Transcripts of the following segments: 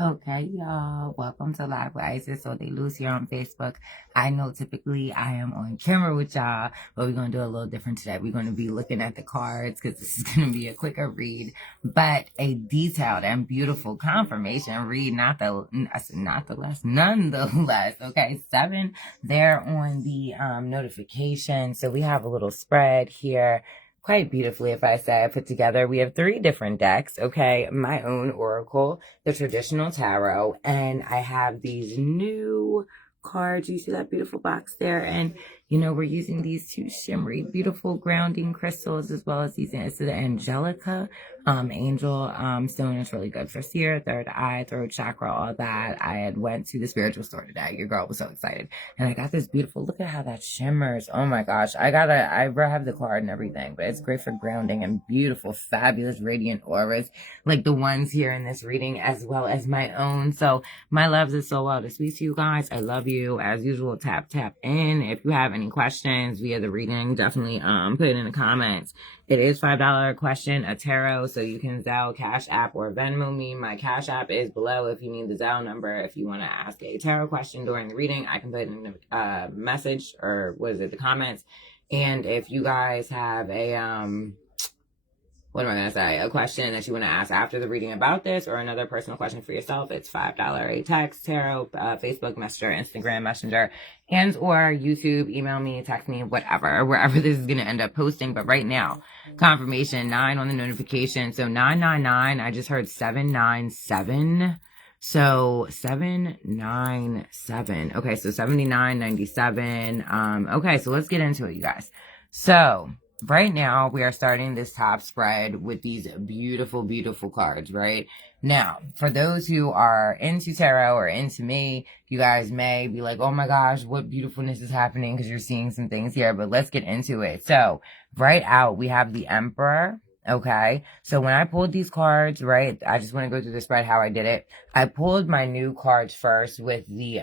Okay, y'all. Welcome to Live with Isis. Sol De Luz here on Facebook. I know typically I am on camera with y'all, but we're going to do a little different today. We're going to be looking at the cards because this is going to be a quicker read, but a detailed and beautiful confirmation read. Nonetheless. Okay, 7 there on the notification. So we have a little spread here quite beautifully, if I say, I put together. We have 3 different decks, okay? My own oracle, the traditional tarot, and I have these new cards. You see that beautiful box there? And, you know, we're using these 2 shimmery, beautiful grounding crystals, as well as these, it's the Angelica angel stone. Is really good for seer, third eye, throat chakra, all that. I had went to the spiritual store today. Your girl was so excited. And I got this beautiful, look at how that shimmers. Oh my gosh. I have the card and everything, but it's great for grounding and beautiful, fabulous, radiant auras, like the ones here in this reading, as well as my own. So my loves is so well to speak to you guys. I love you. As usual, tap in. If you have any questions via the reading, definitely put it in the comments. It is $5 question, a tarot, so you can Zelle, Cash App, or Venmo me. My Cash App is below if you need the Zelle number. If you want to ask a tarot question during the reading, I can put it in the message, or the comments. And if you guys have a a question that you want to ask after the reading about this, or another personal question for yourself, it's $5 a text, tarot, Facebook Messenger, Instagram Messenger, and or YouTube, email me, text me, whatever, wherever this is going to end up posting. But right now, confirmation 9 on the notification. So 999, I just heard 797. So 797. Okay, so 7997. Okay, so let's get into it, you guys. So right now, we are starting this top spread with these beautiful, beautiful cards, right? Now, for those who are into tarot or into me, you guys may be like, oh my gosh, what beautifulness is happening, because you're seeing some things here, but let's get into it. So, right out, we have the Emperor. Okay, so when I pulled these cards, right, I just want to go through the spread how I did it. I pulled my new cards first with the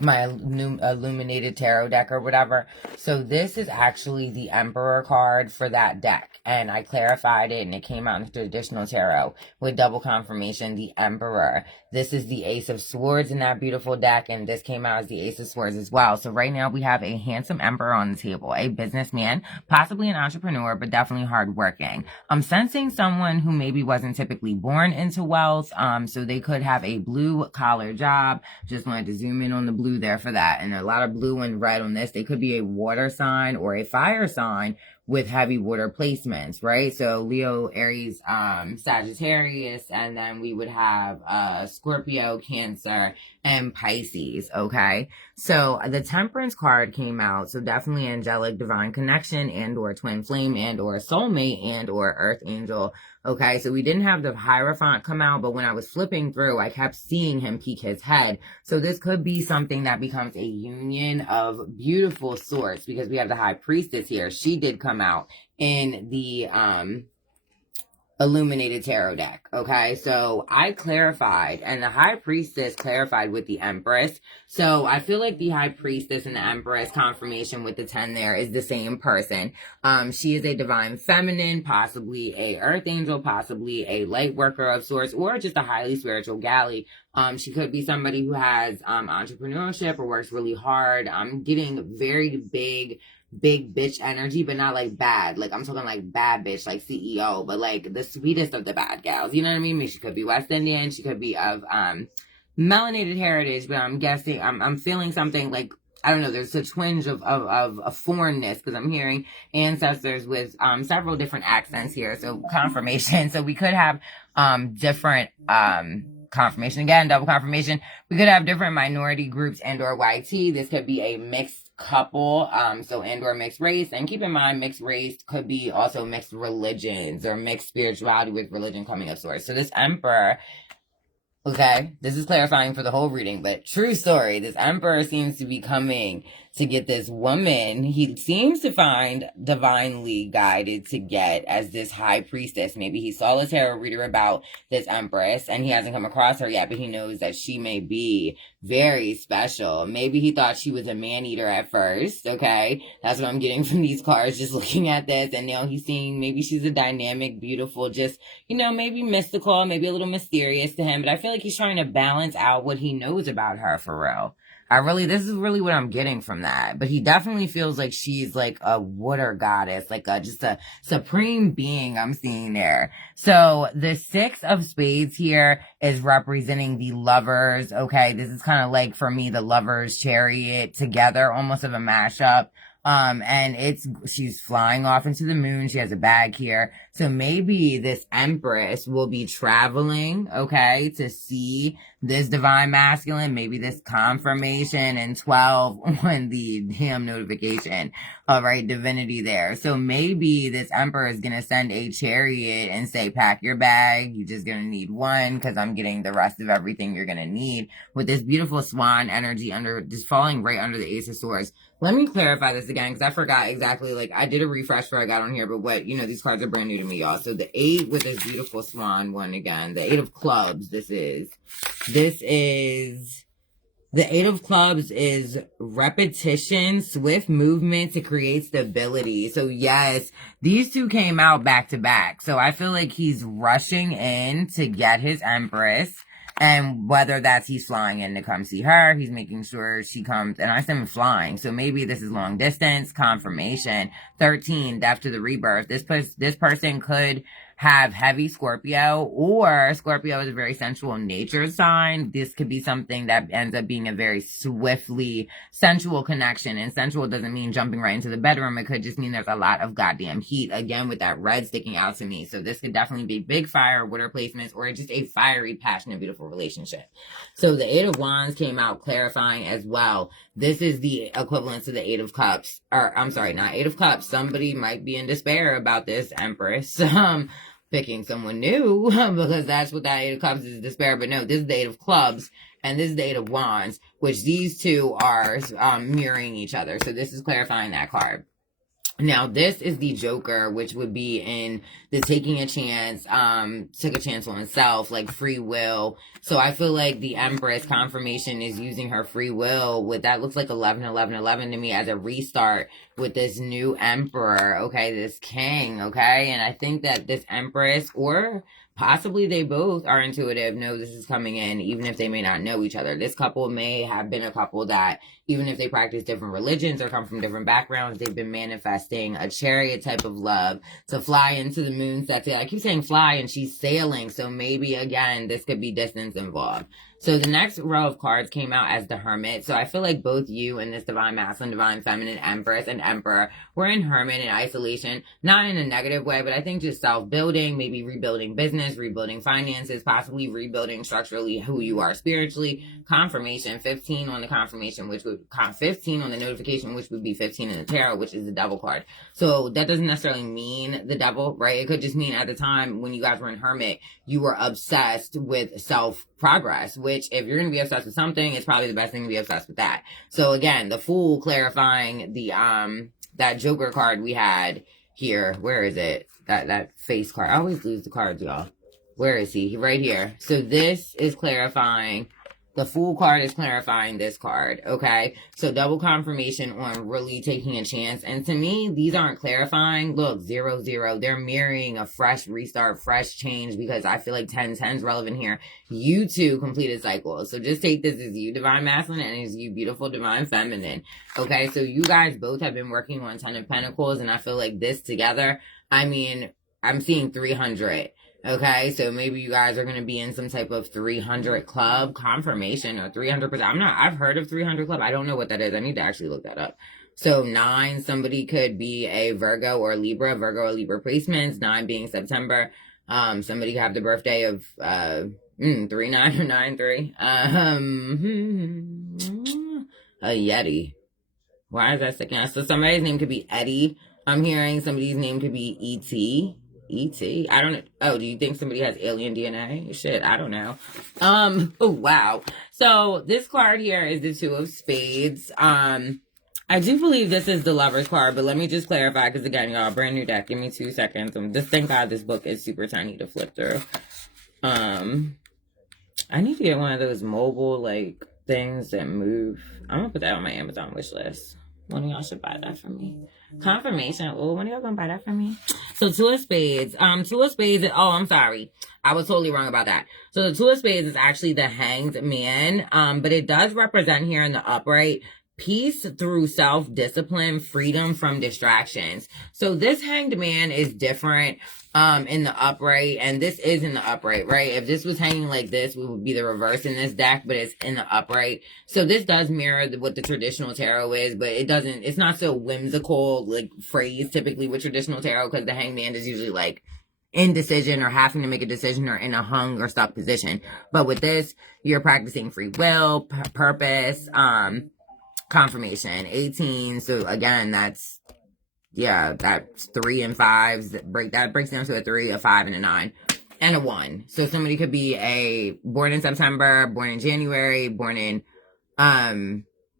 my new illuminated tarot deck or whatever. So this is actually the Emperor card for that deck, and I clarified it and it came out in traditional tarot with double confirmation, the Emperor. This is the Ace of Swords in that beautiful deck, and this came out as the Ace of Swords as well. So right now we have a handsome Emperor on the table, a businessman, possibly an entrepreneur, but definitely hardworking. I'm sensing someone who maybe wasn't typically born into wealth, so they could have a blue collar job. Just wanted to zoom in on the blue there for that, and a lot of blue and red on this. They could be a water sign or a fire sign with heavy water placements, right? So Leo, Aries, Sagittarius, and then we would have Scorpio, Cancer, and Pisces, okay? So the Temperance card came out, so definitely angelic divine connection and or twin flame and or soulmate and or earth angel. Okay, so we didn't have the Hierophant come out, but when I was flipping through, I kept seeing him peek his head. So this could be something that becomes a union of beautiful sorts, because we have the High Priestess here. She did come out in the illuminated tarot deck. Okay, so I clarified, and the High Priestess clarified with the Empress. So I feel like the High Priestess and the Empress confirmation with the 10 there is the same person. She is a divine feminine, possibly a earth angel, possibly a light worker of sorts, or just a highly spiritual galley. She could be somebody who has entrepreneurship or works really hard. I'm getting very big bitch energy, but not like bad. Like, I'm talking like bad bitch, like CEO, but like the sweetest of the bad gals. You know what I mean? She could be West Indian. She could be of melanated heritage, but I'm guessing, I'm feeling something like, I don't know, there's a twinge of foreignness, because I'm hearing ancestors with several different accents here. So confirmation. So we could have different confirmation again, double confirmation. We could have different minority groups and or YT. This could be a mixed couple, so and or mixed race. And keep in mind, mixed race could be also mixed religions or mixed spirituality with religion coming of sorts. So this Emperor, okay, this is clarifying for the whole reading, but true story, this Emperor seems to be coming to get this woman he seems to find divinely guided to get as this High Priestess. Maybe he saw a tarot reader about this Empress and he hasn't come across her yet, but he knows that she may be very special. Maybe he thought she was a man-eater at first, okay? That's what I'm getting from these cards, just looking at this. And now he's seeing maybe she's a dynamic, beautiful, just, you know, maybe mystical, maybe a little mysterious to him. But I feel like he's trying to balance out what he knows about her for real. This is really what I'm getting from that. But he definitely feels like she's like a water goddess, like just a supreme being I'm seeing there. So the 6 of spades here is representing the lovers. Okay. This is kind of like for me, the lovers chariot together, almost of a mashup. And she's flying off into the moon. She has a bag here. So maybe this Empress will be traveling, okay, to see this divine masculine, maybe this confirmation and 12 on the damn notification. All right, divinity there. So maybe this Emperor is going to send a chariot and say, pack your bag. You're just going to need one because I'm getting the rest of everything you're going to need, with this beautiful swan energy just falling right under the Ace of Swords. Let me clarify this again, because I forgot exactly, like, I did a refresh before I got on here, but these cards are brand new to me, y'all. So the 8 with this beautiful swan one again, the 8 of clubs, the 8 of clubs is repetition, swift movement to create stability. So yes, these two came out back to back. So I feel like he's rushing in to get his Empress. And whether that's he's flying in to come see her, he's making sure she comes, and I said flying. So maybe this is long distance, confirmation. 13, death to the rebirth. This person could have heavy Scorpio, or Scorpio is a very sensual nature sign. This could be something that ends up being a very swiftly sensual connection. And sensual doesn't mean jumping right into the bedroom. It could just mean there's a lot of goddamn heat, again, with that red sticking out to me. So this could definitely be big fire, water placements, or just a fiery, passionate, beautiful relationship. So the 8 of Wands came out clarifying as well. This is the equivalent to the 8 of Cups. Or, I'm sorry, not 8 of Cups. Somebody might be in despair about this Empress. Picking someone new, because that's what that 8 of Cups is, despair. But no, this is the 8 of Clubs, and this is the 8 of Wands, which these two are mirroring each other. So this is clarifying that card. Now, this is the Joker, which would be in the taking a chance, took a chance on self, like free will. So I feel like the Empress confirmation is using her free will with that looks like 11, 11, 11 to me as a restart with this new Emperor, okay, this King, okay? And I think that this Empress, or possibly they both are intuitive, know this is coming in, even if they may not know each other. This couple may have been a couple that, even if they practice different religions or come from different backgrounds, they've been manifesting a chariot type of love to fly into the moon. I keep saying fly, and she's sailing. So maybe, again, this could be distance involved. So the next row of cards came out as the Hermit. So I feel like both you and this divine masculine, divine feminine, Empress and Emperor were in Hermit and isolation. Not in a negative way, but I think just self-building, maybe rebuilding business, rebuilding finances, possibly rebuilding structurally who you are spiritually. Confirmation, 15 on the confirmation, 15 on the notification, which would be 15 in the tarot, which is the devil card. So that doesn't necessarily mean the devil, right? It could just mean at the time when you guys were in Hermit, you were obsessed with self-progress, which if you're going to be obsessed with something, it's probably the best thing to be obsessed with that. So again, the Fool clarifying the, that Joker card we had here. Where is it? That face card. I always lose the cards, y'all. Where is he? Right here. So this is clarifying. The Fool card is clarifying this card, okay? So double confirmation on really taking a chance. And to me, these aren't clarifying. Look, 0, 0. They're mirroring a fresh restart, fresh change, because I feel like 10, 10 is relevant here. You two completed cycles. So just take this as you, divine masculine, and as you, beautiful divine feminine. Okay, so you guys both have been working on 10 of Pentacles, and I feel like this together, I mean, I'm seeing 300. Okay, so maybe you guys are going to be in some type of 300 club confirmation or 300%. I've heard of 300 club. I don't know what that is. I need to actually look that up. So 9, somebody could be a Virgo or Libra placements, 9 being September. Somebody could have the birthday of 3/9 or 9/3. A Yeti. Why is that sticking out? So somebody's name could be Eddie. I'm hearing somebody's name could be E.T. E.T. I don't know. Oh, do you think somebody has alien DNA? Shit, I don't know. Oh, wow. So this card here is the 2 of Spades. I do believe this is the Lover's card, but let me just clarify, because again, y'all, brand new deck. Give me 2 seconds. Just thank God this book is super tiny to flip through. I need to get one of those mobile, like, things that move. I'm gonna put that on my Amazon wish list. One of y'all should buy that for me. Confirmation. Oh, when are y'all gonna buy that for me? So Two of Spades. Two of Spades. Oh, I'm sorry. I was totally wrong about that. So the Two of Spades is actually the Hanged Man. But it does represent here in the upright peace through self-discipline, freedom from distractions. So this Hanged Man is different in the upright, and this is in the upright, right? If this was hanging like this, it would be the reverse in this deck, but it's in the upright. So this does mirror what the traditional tarot is, but it's not so whimsical, like phrase typically with traditional tarot, because the Hanged Man is usually like indecision or having to make a decision or in a hung or stuck position. But with this, you're practicing free will, purpose, confirmation. 18. So again, that's 3 and 5s. That breaks down to a 3, a 5, and a 9, and a 1. So somebody could be born in September, born in January, born in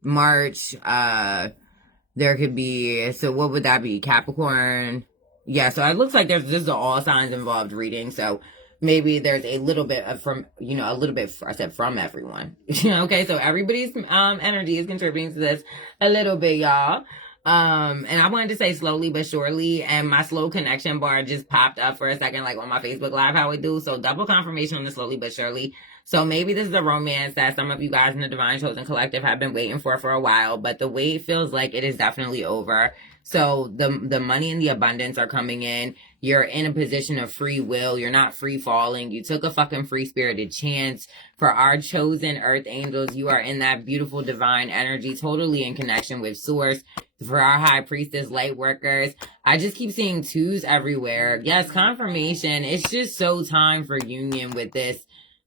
March. There could be, so what would that be? Capricorn. Yeah, so it looks like this is all signs involved reading. So maybe there's a little bit from everyone. Okay, so everybody's energy is contributing to this a little bit, y'all. And I wanted to say slowly but surely, and my slow connection bar just popped up for a second, like on my Facebook Live, how we do. So double confirmation on the slowly but surely. So maybe this is a romance that some of you guys in the Divine Chosen Collective have been waiting for a while, but the wait feels like it is definitely over. So the money and the abundance are coming in. You're in a position of free will. You're not free falling. You took a fucking free spirited chance. For our chosen earth angels, you are in that beautiful divine energy, totally in connection with source. For our high priestess light workers, I just keep seeing 2s everywhere. Yes, confirmation. It's just so time for union with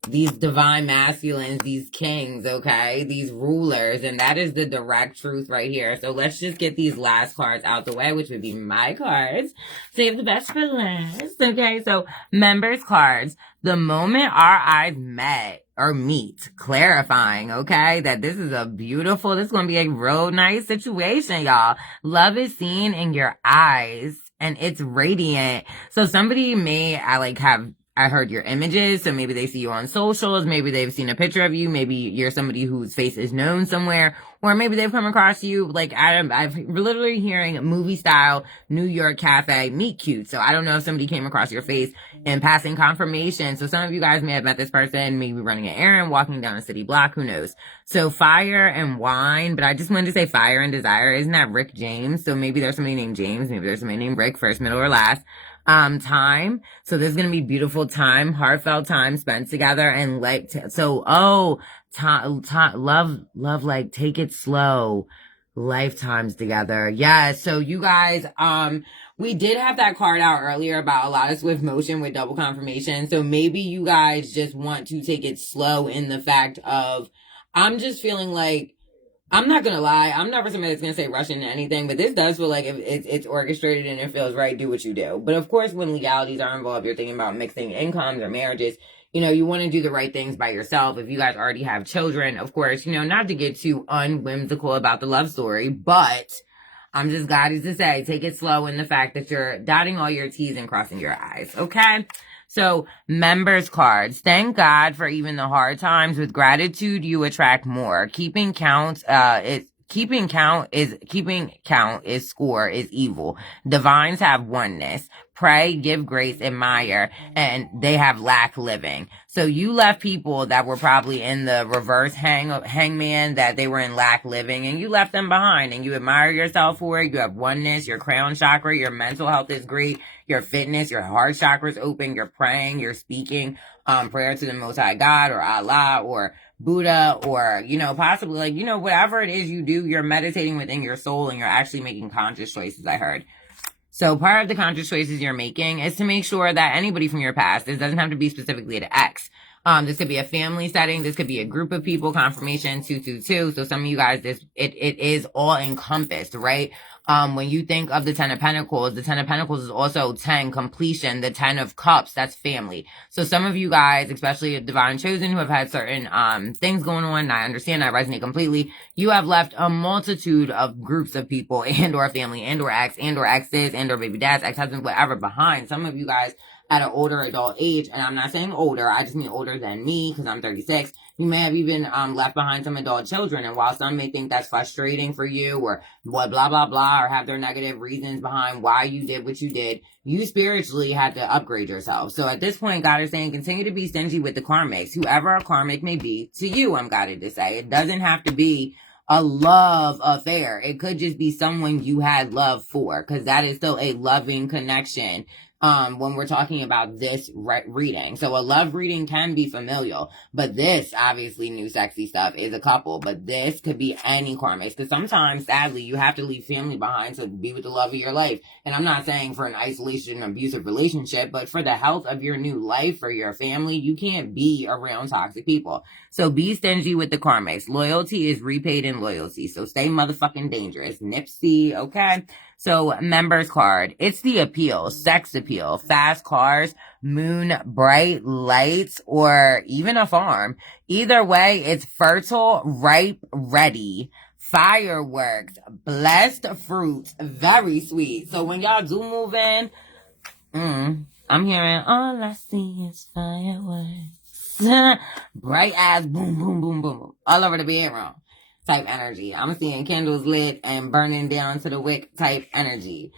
these divine masculines, these kings, okay? These rulers, and that is the direct truth right here. So let's just get these last cards out the way, which would be my cards. Save the best for last, okay? So members cards. The moment our eyes meet, clarifying, okay, that this is this is going to be a real nice situation, y'all. Love is seen in your eyes, and it's radiant. So somebody may, I heard your images, so maybe they see you on socials, maybe they've seen a picture of you, maybe you're somebody whose face is known somewhere, or maybe they've come across you, like I've literally hearing movie style New York cafe meet cute. So I don't know if somebody came across your face in passing confirmation. So some of you guys may have met this person, maybe running an errand, walking down a city block, who knows. So fire and wine, but I just wanted to say fire and desire. Isn't that Rick James? So maybe there's somebody named James, maybe there's somebody named Rick, first, middle, or last. Time. So this is going to be beautiful time, heartfelt time spent together, and love, like take it slow, lifetimes together. Yeah. So you guys, we did have that card out earlier about a lot of swift motion with double confirmation. So maybe you guys just want to take it slow in the fact of, I'm just feeling like, I'm not gonna lie, I'm never somebody that's gonna say rush into anything, but this does feel like if it's orchestrated and it feels right, do what you do. But of course, when legalities are involved, you're thinking about mixing incomes or marriages. You want to do the right things by yourself. If you guys already have children, of course, not to get too unwhimsical about the love story, but I'm just guided to say, take it slow in the fact that you're dotting all your T's and crossing your I's, okay? So, members cards. Thank God for even the hard times. With gratitude, you attract more. Keeping count is score is evil. Divines have oneness. Pray, give grace, admire, and they have lack living. So you left people that were probably in the reverse hangman, that they were in lack living, and you left them behind, and you admire yourself for it. You have oneness, your crown chakra, your mental health is great, your fitness, your heart chakra is open, you're praying, you're speaking, prayer to the Most High God, or Allah, or Buddha, or, possibly whatever it is you do, you're meditating within your soul, and you're actually making conscious choices, I heard. So part of the conscious choices you're making is to make sure that anybody from your past, this doesn't have to be specifically to X. This could be a family setting. This could be a group of people, confirmation 222. So some of you guys, it is all encompassed, right? When you think of the 10 of Pentacles is also 10, completion, the 10 of Cups, that's family. So some of you guys, especially Divine Chosen, who have had certain, things going on, and I understand, I resonate completely. You have left a multitude of groups of people and or family and or ex and or exes and or baby dads, ex-husbands, whatever behind. Some of you guys at an older adult age, and I'm not saying older, I just mean older than me, because I'm 36, you may have even left behind some adult children, and while some may think that's frustrating for you, or what blah blah blah, or have their negative reasons behind why you did what you did, you spiritually had to upgrade yourself. So at this point, God is saying, continue to be stingy with the karmics, whoever a karmic may be to you. I'm guided to say it doesn't have to be a love affair. It could just be someone you had love for, because that is still a loving connection. When we're talking about this reading. So a love reading can be familial, but this, obviously, new sexy stuff is a couple, but this could be any karmics, because sometimes, sadly, you have to leave family behind to be with the love of your life. And I'm not saying for an isolation, abusive relationship, but for the health of your new life, for your family, you can't be around toxic people. So be stingy with the karmics. Loyalty is repaid in loyalty. So stay motherfucking dangerous. Nipsey, okay? So members card, it's the appeal, sex appeal, fast cars, moon, bright lights, or even a farm. Either way, it's fertile, ripe, ready. Fireworks, blessed fruits, very sweet. So when y'all do move in, I'm hearing, all I see is fireworks. Bright ass boom, boom, boom, boom, all over the bedroom type energy. I'm seeing candles lit and burning down to the wick type energy.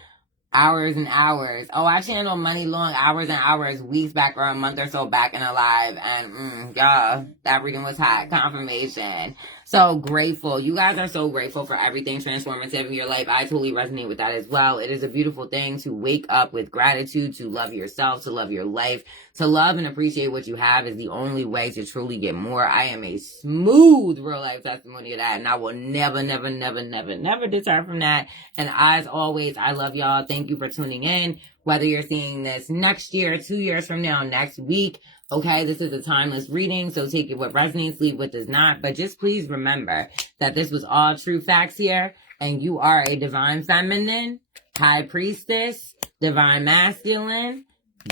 Hours and hours. Oh, I channeled money long, hours and hours, weeks back or a month or so back and alive. And y'all, that reading was hot. Confirmation. So grateful. You guys are so grateful for everything transformative in your life. I totally resonate with that as well. It is a beautiful thing to wake up with gratitude, to love yourself, to love your life, to love and appreciate what you have is the only way to truly get more. I am a smooth real life testimony of that, and I will never, never, never, never, never deter from that. And as always, I love y'all. Thank you for tuning in. Whether you're seeing this next year, 2 years from now, next week, okay, this is a timeless reading, so take it what resonates, leave what does not. But just please remember that this was all true facts here, and you are a divine feminine, high priestess, divine masculine,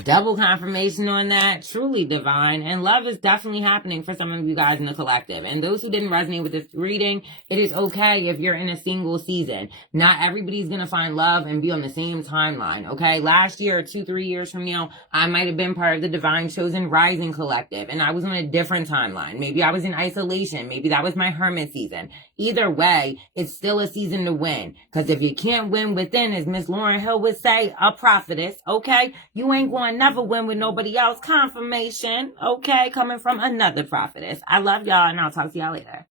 double confirmation on that, truly divine, and love is definitely happening for some of you guys in the collective. And those who didn't resonate with this reading, it is okay if you're in a single season. Not everybody's gonna find love and be on the same timeline, okay? Last year, 2-3 years from now, I might have been part of the Divine Chosen Rising Collective, and I was on a different timeline. Maybe I was in isolation. Maybe that was my hermit season. Either way, it's still a season to win. Because if you can't win within, as Miss Lauryn Hill would say, a prophetess, okay? You ain't going to never win with nobody else. Confirmation, okay? Coming from another prophetess. I love y'all, and I'll talk to y'all later.